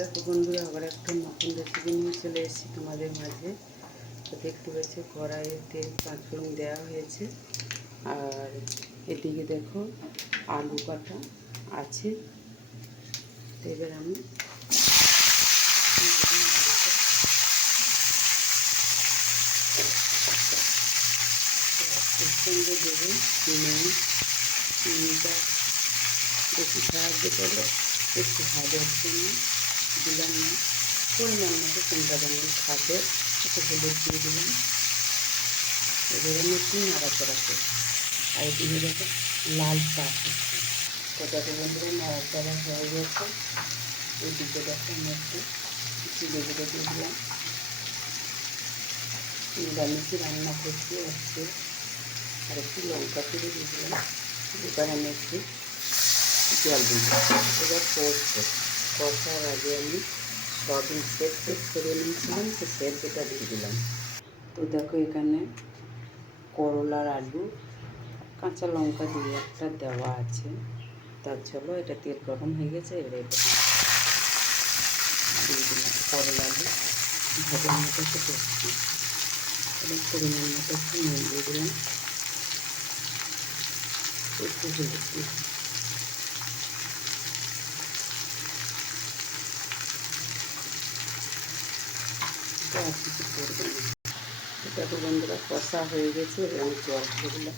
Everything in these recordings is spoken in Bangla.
দেখো বন্ধুরা, আবার একটা নতুন রেসিপি নিয়ে চলে এসেছি তোমাদের মাঝে। তো দেখতে পাচ্ছি কড়াইতে পাঁচফোড়ন দেওয়া হয়েছে, আর এদিকে দেখো আলু কাটা আছে। তো এবার আমি এর সঙ্গে দেবো নুনটা বেশি সাহায্য করলে একটু ভাজার জন্য দিলাম না, পরিমাণ মতো কোনটা যেমন খাবে একটু হলুদ দিয়ে দিলাম। এবার আমি একটু নাড়াচাড়া করি, আর এদিকে দেখো লাল শাক হচ্ছে। তো দেখো বন্ধুরা নাড়াচাড়া হয়ে গেছে। এদিকে দেখো আমি একটু জিরে গুঁড়ো দিয়ে দিলাম। নিরামিষি রান্না করছি আজকে, আর একটু লঙ্কা তুলে দিয়ে দিলাম। এবার আমি একটু জল দিয়ে দিলাম। এবার কষার আগে আমি সয়াবিন সেদ্ধ করে নিয়েছিলাম, সে সেদ্ধটা দিয়ে দিলাম। তো দেখো এখানে করলার আলু কাঁচা লঙ্কা দিয়ে একটা দেওয়া আছে। তার চলো এটা তেল গরম হয়ে গেছে, এবার এটা দিয়ে দিলাম। করলা আলু ভাজার মতো একটু করছি, এবং পরিমাণ মতো একটু নুন দিয়ে দিলাম, একটু হলুদ দিয়ে আর কিছু করবো না। দেখো বন্ধুরা কষা হয়ে গেছে, এবার আমি জল দিয়ে দিলাম।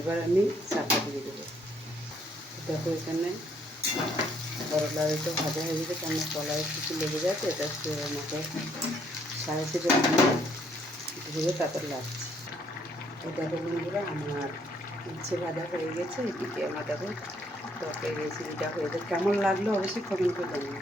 এবার আমি চাপা দিয়ে দেবো। দেখো এখানে করলা একটু ভাজা হয়ে গেছে, কেন কলায় কিছু লেগে যাচ্ছে, এটা আমাকে সাহায্য করে ধরে তারপর লাগছে। তো দেখো বন্ধুরা আমার উচ্ছে ভাজা হয়ে গেছে, এদিকে আমার দেখো টকের রেসিপিটা হয়ে গেছে। কেমন লাগলো অবশ্যই কমেন্ট করে জানিও।